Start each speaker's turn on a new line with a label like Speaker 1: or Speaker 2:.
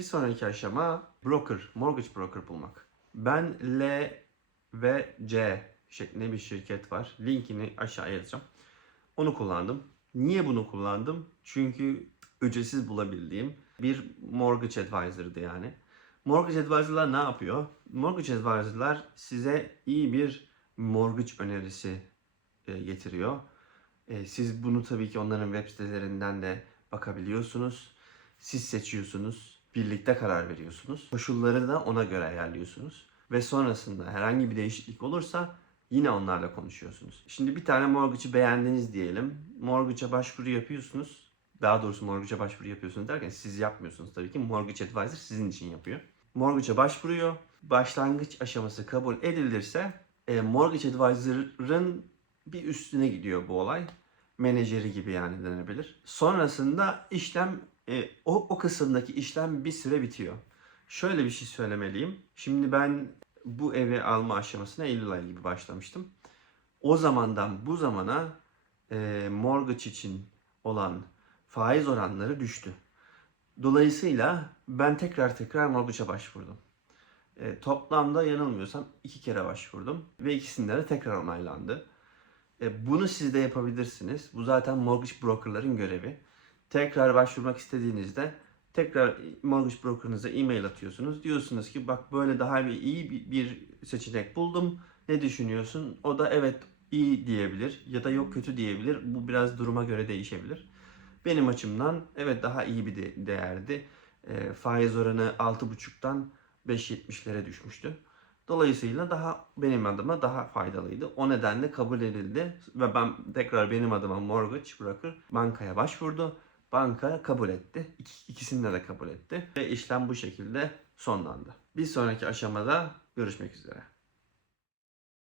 Speaker 1: Bir sonraki aşama broker, mortgage broker bulmak. Ben L ve C şeklinde bir şirket var. Linkini aşağıya yazacağım. Onu kullandım. Niye bunu kullandım? Çünkü ücretsiz bulabildiğim bir mortgage advisor'dı yani. Mortgage advisor'lar ne yapıyor? Mortgage advisor'lar size iyi bir mortgage önerisi e, getiriyor. E, siz bunu tabii ki onların web sitelerinden de bakabiliyorsunuz. Siz seçiyorsunuz. Birlikte karar veriyorsunuz. Koşulları da ona göre ayarlıyorsunuz. Ve sonrasında herhangi bir değişiklik olursa yine onlarla konuşuyorsunuz. Şimdi bir tane mortgage'ı beğendiniz diyelim. Mortgage'a başvuru yapıyorsunuz. Daha doğrusu mortgage'a başvuru yapıyorsunuz derken siz yapmıyorsunuz tabii ki. Mortgage advisor sizin için yapıyor. Mortgage'a başvuruyor. Başlangıç aşaması kabul edilirse e, mortgage advisor'ın bir üstüne gidiyor bu olay. Menajeri gibi yani denebilir. Sonrasında işlem e, o, o kısımdaki işlem bir süre bitiyor. Şöyle bir şey söylemeliyim. Şimdi ben bu evi alma aşamasına Eylül ayı gibi başlamıştım. O zamandan bu zamana e, mortgage için olan faiz oranları düştü. Dolayısıyla ben tekrar tekrar mortgage'a başvurdum. E, toplamda yanılmıyorsam iki kere başvurdum ve ikisinde de tekrar onaylandı. E, bunu siz de yapabilirsiniz. Bu zaten mortgage brokerların görevi. Tekrar başvurmak istediğinizde tekrar mortgage brokerınıza e-mail atıyorsunuz. Diyorsunuz ki bak böyle daha bir iyi bir- seçenek buldum. Ne düşünüyorsun? O da evet iyi diyebilir ya da yok kötü diyebilir. Bu biraz duruma göre değişebilir. Benim açımdan evet daha iyi bir de- değerdi. E, faiz oranı 6.5'tan 5.70'lere düşmüştü. Dolayısıyla daha benim adıma daha faydalıydı. O nedenle kabul edildi ve ben tekrar benim adıma mortgage broker bankaya başvurdu. Banka kabul etti. İki, ikisinde de kabul etti. Ve işlem bu şekilde sonlandı. Bir sonraki aşamada görüşmek üzere.